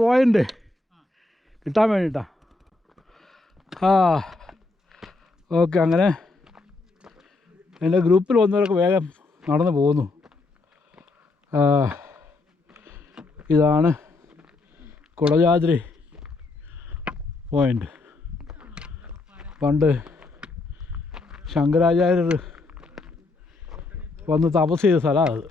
Point കിട്ടാൻ വേണ്ടിയിട്ടാ. Okay. അങ്ങനെ എൻ്റെ ഗ്രൂപ്പിൽ വന്നവരൊക്കെ വേഗം നടന്നു പോകുന്നു. ഇതാണ് കുടജാദ്രി പോയിന്റ്. പണ്ട് ശങ്കരാചാര്യർ വന്ന് തപസ് ചെയ്ത സ്ഥലമാണ് അത്.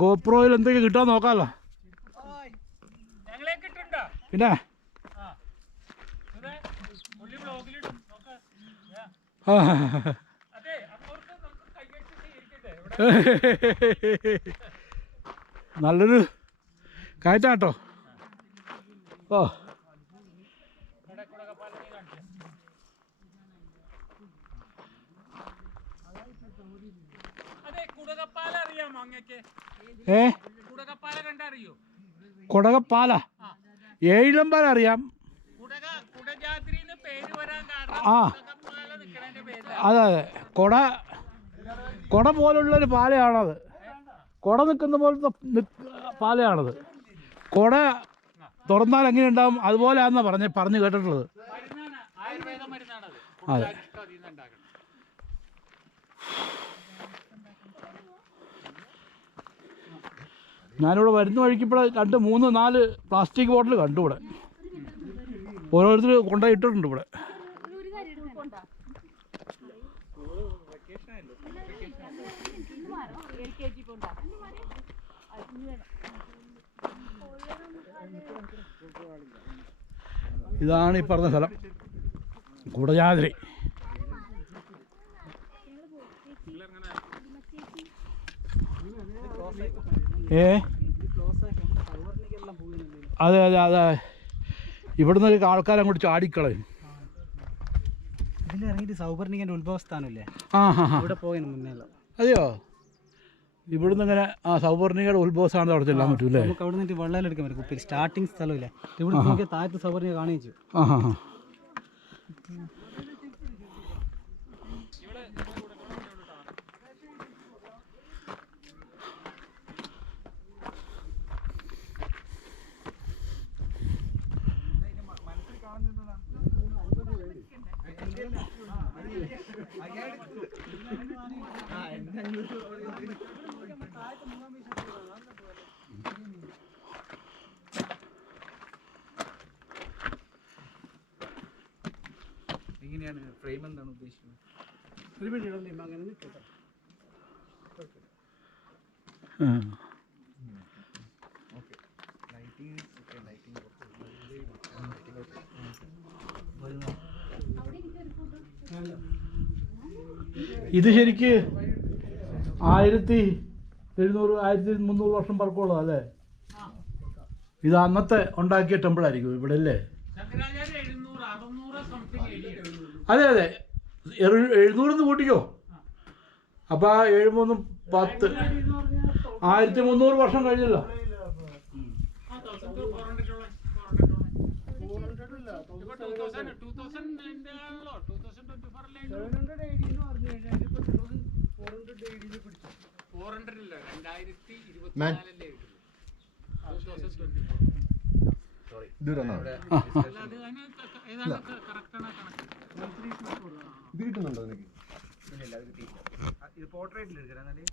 ഗോപ്രോയിൽ എന്തൊക്കെ കിട്ടാൻ നോക്കാമല്ലോ. പിന്നെ നല്ലൊരു കയറ്റാട്ടോ. കൊടകപ്പാല ഏഴിലമ്പാല അറിയാം. അതെ അതെ, കൊട പോലുള്ളൊരു പാലയാണത്. കൊട നിൽക്കുന്ന പോലത്തെ പാലയാണത്. കൊട തുറന്നാൽ എങ്ങനെ ഉണ്ടാവും അതുപോലെയാണെന്നാണ് പറഞ്ഞു കേട്ടിട്ടുള്ളത്. അതെ. ഞാനിവിടെ വരുന്ന വഴിക്കിപ്പോൾ 2, 3, 4 പ്ലാസ്റ്റിക് ബോട്ടിൽ കണ്ടു ഇവിടെ. ഓരോരുത്തർ കൊണ്ടുപോയിട്ടിട്ടുണ്ട് ഇവിടെ. ഇതാണ് ഈ പറഞ്ഞ സ്ഥലം, കുടജാദ്രി. അതെ അതെ അതെ, ഇവിടുന്ന് ആൾക്കാർ അങ്ങോട്ട് ചാടിക്കളയും. സൗപർണികന്റെ ഉത്ഭവസ്ഥാനല്ലേ? അതെയോ? ഇവിടുന്ന് ഇങ്ങനെ സൗപർണികയുടെ ഉത്ഭവസ്ഥാനം അവിടെ ചെല്ലാൻ പറ്റൂല്ലേ? നമുക്ക് അവിടെ നിന്ന് വെള്ളം എടുക്കാൻ പറ്റും. കുപ്പിയിൽ സ്റ്റാർട്ടിങ് സ്ഥലമില്ല. ഇവിടെ നോക്കിയാൽ താഴത്ത് സൗപർണിക കാണിച്ചു. എങ്ങനെയാണ് ഫ്രെയിം എന്താണ് ഉദ്ദേശിക്കുന്നത്? ഇത് ശരിക്ക് 1700 1300 വർഷം പഴക്കമുള്ളത് അല്ലേ? ഇത് അന്നത്തെ ഉണ്ടാക്കിയ ടെമ്പിൾ ആയിരിക്കും ഇവിടെ അല്ലേ? അതെ അതെ, 700 കൂട്ടിക്കോ. അപ്പൊ 7 3 10 1300 വർഷം കഴിഞ്ഞല്ലോ. ഇത് പോർട്രേറ്റിൽ എടുക്കണം.